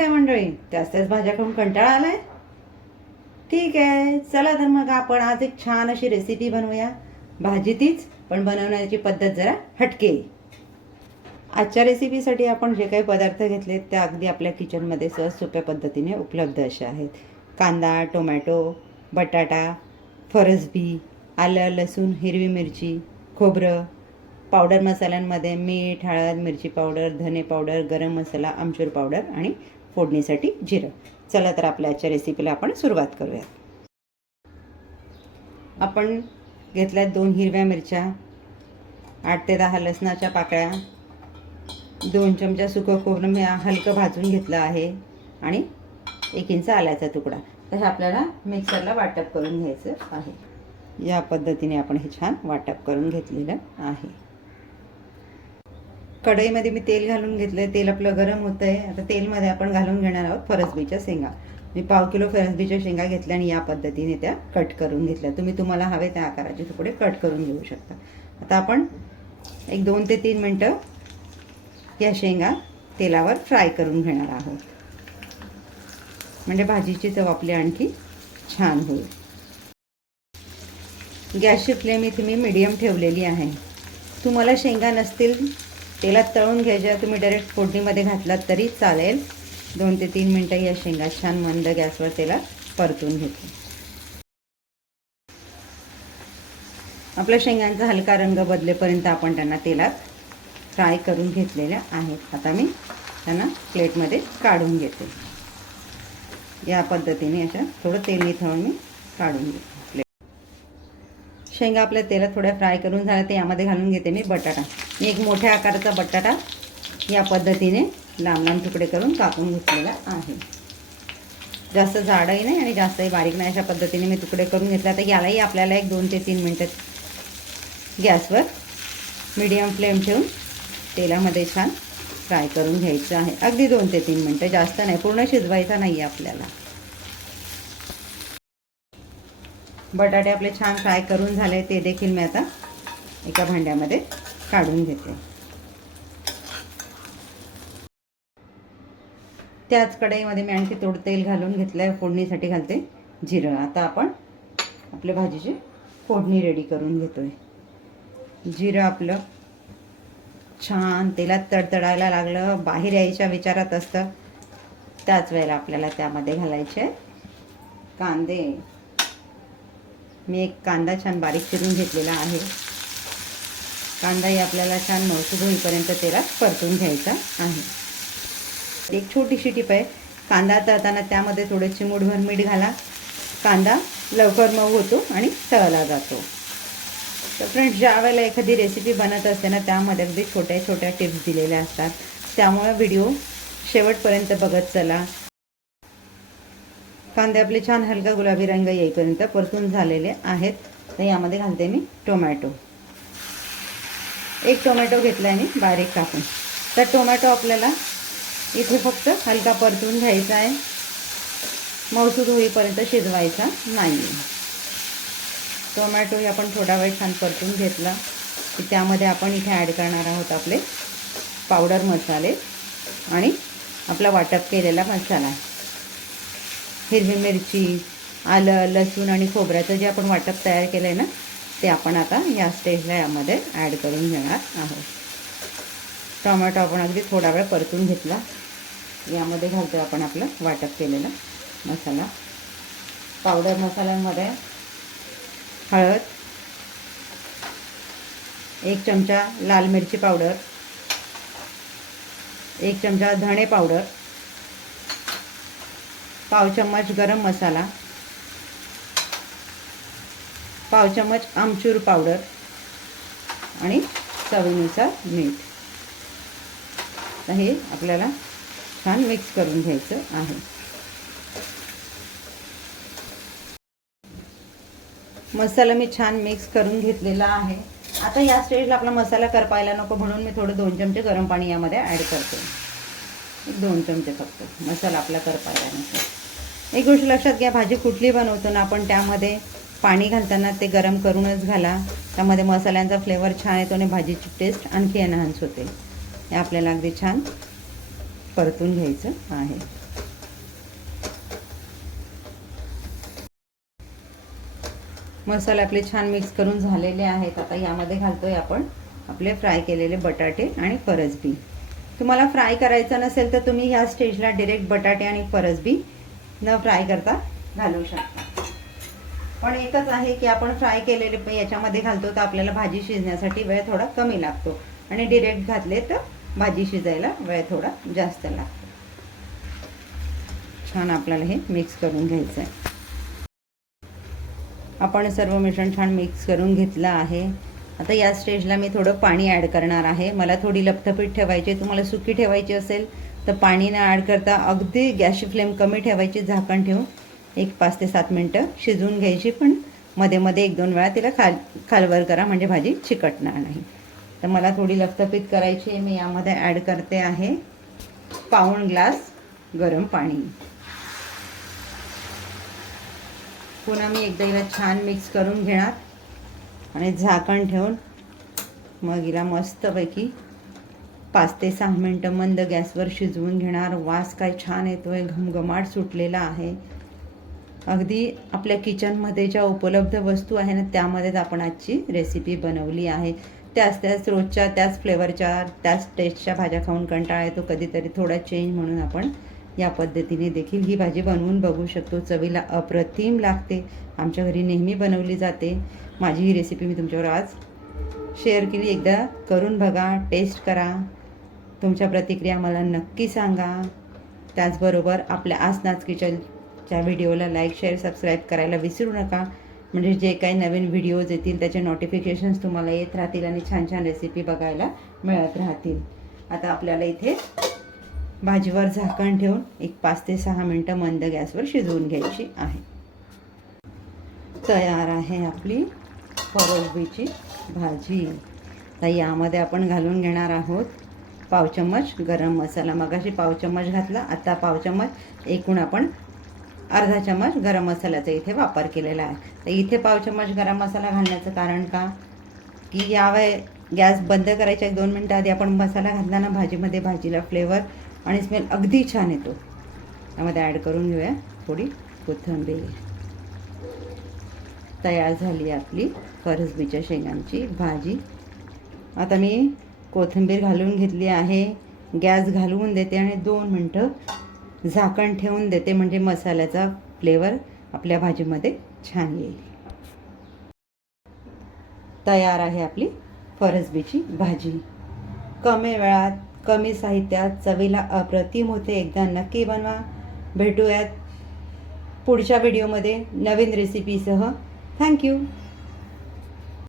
म्हणताय मंडळी? त्याच भाज्या खाऊन कंटाळा आलाय? ठीक आहे, चला तर मग आपण आज एक छान अशी रेसिपी बनवूया. भाजी तीच, पण बनवण्याची पद्धत जरा हटके. आजच्या रेसिपीसाठी आपण जे काही पदार्थ घेतलेत ते अगदी आपल्या किचनमध्ये सहज सोप्या पद्धतीने उपलब्ध असे आहेत. कांदा, टोमॅटो, बटाटा, फरसबी, आलं, लसूण, हिरवी मिरची, खोबरं, पावडर मसाल्यांमध्ये मीठ, हळद, मिरची पावडर, धने पावडर, गरम मसाला, आमचूर पावडर आणि फोडणीसाठी जिरं. चला तर आपल्या आजच्या रेसिपीला आपण सुरुवात करूया. आपण घेतल्यात 2 हिरव्या मिरच्या, 8 ते 10 लसणाच्या पाकळ्या, 2 चमचा सुकं खोबरं मी हलकं भाजून घेतलं आहे आणि 1 इंच आल्याचा तुकडा. तर हे आपल्याला मिक्सरला वाटप करून घ्यायचं आहे. या पद्धतीने आपण हे छान वाटप करून घेतलेलं आहे. कढईमध्ये मी तेल घालून घेतलं आहे. तेल आपलं गरम होतं आहे. आता तेलमध्ये आपण घालून घेणार आहोत फरसबीच्या शेंगा. मी 1/2 किलो फरसबीच्या शेंगा घेतल्या आणि या पद्धतीने त्या कट करून घेतल्या. तुम्ही तुम्हाला हवे त्या आकाराचे तुकडे कट करून घेऊ शकता. आता आपण एक 2 ते 3 मिनटं या शेंगा तेलावर फ्राय करून घेणार आहोत, म्हणजे भाजीची चव आपली आणखी छान होईल. गॅसची फ्लेम इथे मी मीडियम ठेवलेली आहे. तुम्हाला शेंगा नसतील तेलात तळून घ्यायच्या, तुम्ही डायरेक्ट फोडणीमध्ये घातलात तरी चालेल. 2 ते 3 मिनटं या शेंगा छान मंद गॅसवर तेलात परतून घेते. आपल्या शेंगांचा हलका रंग बदलेपर्यंत आपण त्यांना तेलात फ्राय करून घेतलेल्या आहेत. आता मी त्यांना प्लेटमध्ये काढून घेते. या पद्धतीने अशा थोडं तेल निथळून मी काढून घेते. शेंगा आपल्या तेलात थोड्या फ्राय करून झाल्या ते यामध्ये घालून घेते मी बटाटा. मी एक मोठ्या आकाराचा बटाटा या पद्धतीने लांब लांब तुकडे करून कापून घेतलेला आहे. जास्त जाडही नाही आणि जास्तही बारीक नाही, अशा पद्धतीने मी तुकडे करून घेतला. तर यालाही आपल्याला एक 2 ते 3 मिनटं गॅसवर मीडियम फ्लेम ठेवून तेलामध्ये छान फ्राय करून घ्यायचं आहे. अगदी 2 ते 3 मिनटं, जास्त नाही, पूर्ण शिजवायचा नाही आहे आपल्याला. बटाटे आपले छान फ्राय करून झाले, ते देखील मी आता एका भांड्यामध्ये काढून घेते. त्याच कढईमध्ये मी आणखी थोडं तेल घालून घेतलं आहे. फोडणीसाठी घालते जिरं. आता आपण आपल्या भाजीची फोडणी रेडी करून घेतोय. जिरं आपलं छान तेलात तडतडायला लागलं, बाहेर यायच्या विचारात असतं, त्याच वेळेला आपल्याला त्यामध्ये घालायचे कांदे. मी एक कांदा छान बारीक चिरून घेतलेला आहे. कांदाही आपल्याला छान मऊसूद होईपर्यंत तेलात परतून घ्यायचा आहे. एक छोटीशी टिप आहे, कांदा तळताना त्यामध्ये थोडे चिमूटभर मीठ घाला. कांदा लवकर मऊ होतो आणि तळला जातो. तर फ्रेंड्स, ज्या वेळेला एखादी रेसिपी बनत असते ना, त्यामध्ये अगदी छोट्या छोट्या टिप्स दिलेल्या असतात. त्यामुळे व्हिडिओ शेवटपर्यंत बघत चला. कांदे आपले छान हलका गुलाबी रंग येईपर्यंत परतून झालेले आहेत. तर यामध्ये घालते मी टोमॅटो. 1 टोमॅटो घेतला आहे मी बारीक कापून. तर टोमॅटो आपल्याला इथे फक्त हलका परतून घ्यायचा आहे, मऊसूद होईपर्यंत शिजवायचा नाही. टोमॅटो आपण थोडा वेळ छान परतून घेतला की त्यामध्ये आपण इथे ॲड करणार आहोत आपले पावडर मसाले आणि आपला वाटप केलेला मसाला. हिरवी मिरची, आलं, लसूण आणि खोबऱ्याचं जे आपण वाटप तयार केलं आहे ना, ते आपण आता या स्टेजला यामध्ये ॲड करून घेणार आहोत. टोमॅटो आपण अगदी थोडा वेळ परतून घेतला. यामध्ये घालतो आपण आपलं वाटप केलेला मसाला. पावडर मसाल्यांमध्ये हळद, 1 चमचा लाल मिरची पावडर, 1 चमचा धणे पावडर, 1/2 चम्मच गरम मसाला, 1/2 चम्मच आमचूर पावडर आणि चवीनुसार मीठ. तर हे आपल्याला छान मिक्स करून घ्यायचं आहे. मसाला मी छान मिक्स करून घेतलेला आहे. आता या स्टेजला आपला मसाला करपायला नको म्हणून मी थोडं 2 चमचे गरम पाणी यामध्ये ॲड करते. 2 चमचे फक्त, मसाला आपला करपायला नको. एक गोष्ट लक्षात घ्या, भाजी कुठली बनवतो ना आपण त्यामध्ये पाणी घालताना ते गरम करूनच घाला. त्यामध्ये मसाल्यांचा फ्लेवर छान येतो आणि भाजीची टेस्ट आणखी एनहान्स होते. हे आपल्याला अगदी छान परतून घ्यायचं आहे. मसाले आपले छान मिक्स करून झालेले आहेत. आता यामध्ये घालतोय आपण आपले फ्राय केलेले बटाटे आणि फरसबी. तुम्हाला फ्राय करायचं नसेल तर तुम्ही ह्या स्टेजला डायरेक्ट बटाटे आणि फरसबी न फ्राय करता घालू शकता. पण एकच आहे की आपण फ्राय केलेले याच्यामध्ये घालतो तर आपल्याला भाजी शिजण्यासाठी वेळ थोडा कमी लागतो आणि डायरेक्ट घातले तर भाजी शिजायला वेळ थोडा जास्त लागतो. छान आपल्याला हे मिक्स करून घ्यायचं आहे. आपण सर्व मिश्रण छान मिक्स करून घेतलं आहे. आता या स्टेजला मी थोडं पाणी ॲड करणार आहे. मला थोडी लपथपीत ठेवायची, तुम्हाला सुकी ठेवायची असेल तर पाणी न ॲड करता अगदी गॅसची फ्लेम कमी ठेवायची, झाकण ठेवून एक 5 ते 7 मिनटं शिजवून घ्यायची. पण मध्ये मध्ये 1-2 वेळा तिला खालवर करा म्हणजे भाजी चिकटणार नाही. तर मला थोडी लपथपीत करायची आहे. मी यामध्ये ॲड करते आहे पाऊण ग्लास गरम पाणी. पुन्हा मी एकदा हिला छान मिक्स करून घेणार आणि झाकण ठेवून मग हिला मस्तपैकी 5 ते 6 मिनटं मंद गॅसवर शिजवून घेणार. वास काय छान येतोय, घमघमाट सुटलेला आहे. अगदी आपल्या किचनमध्ये ज्या उपलब्ध वस्तू आहे ना त्यामध्येच आपण आजची रेसिपी बनवली आहे. त्याच रोजच्या त्याच फ्लेवरच्या त्याच टेस्टच्या भाज्या खाऊन कंटाळा येतो. कधीतरी थोडा चेंज म्हणून आपण या पद्धतीने देखील ही भाजी बनवून बघू शकतो. चवीला अप्रतिम लागते. आमच्या घरी नेहमी बनवली जाते. माझी ही रेसिपी मी तुमच्यावर आज शेअर केली. एकदा करून बघा, टेस्ट करा. तुमच्या प्रतिक्रिया मला नक्की सांगा. त्याचबरोबर आपल्या आसनाच किचनच्या व्हिडिओला लाईक, शेअर, सबस्क्राईब करायला विसरू नका. म्हणजे जे काही नवीन व्हिडिओज येतील त्याचे नोटिफिकेशन्स तुम्हाला येत राहतील आणि छान छान रेसिपी बघायला मिळत राहतील. आता आपल्याला इथे भाजीवर झाकण ठेवून एक 5 ते 6 मिनटं मंद गॅसवर शिजवून घ्यायची आहे. तयार आहे आपली फरसबीची भाजी. तर यामध्ये आपण घालून घेणार आहोत पाव चम्मच गरम मसाला. मगाशी पाव चम्मच घातला, आता पाव चम्मच, एकूण आपण अर्धा चम्मच गरम मसाल्याचा इथे वापर केलेला आहे. तर इथे पाव चम्मच गरम मसाला घालण्याचं कारण का की यावेळी गॅस बंद करायच्या 1-2 मिनटं आधी आपण मसाला घातला ना भाजीमध्ये, भाजीला फ्लेवर आणि स्मेल अगदी छान येतो. त्यामध्ये ॲड करून घेऊया थोडी कोथिंबीर. तयार झाली आपली फरसबीच्या शेंगांची भाजी. आता मी कोथिंबीर घालून घेतली आहे. गॅस घालवून देते आणि 2 मिनटं झाकण ठेवून देते म्हणजे मसाल्याचा फ्लेवर आपल्या भाजीमध्ये छान येईल. तयार आहे आपली फरसबीची भाजी. कमी वेळात कमी साहित्यात चवीला अप्रतिम होते. एकदा नक्की बनवा. भेटूयात पुढच्या व्हिडिओमध्ये नवीन रेसिपीसह. थँक्यू.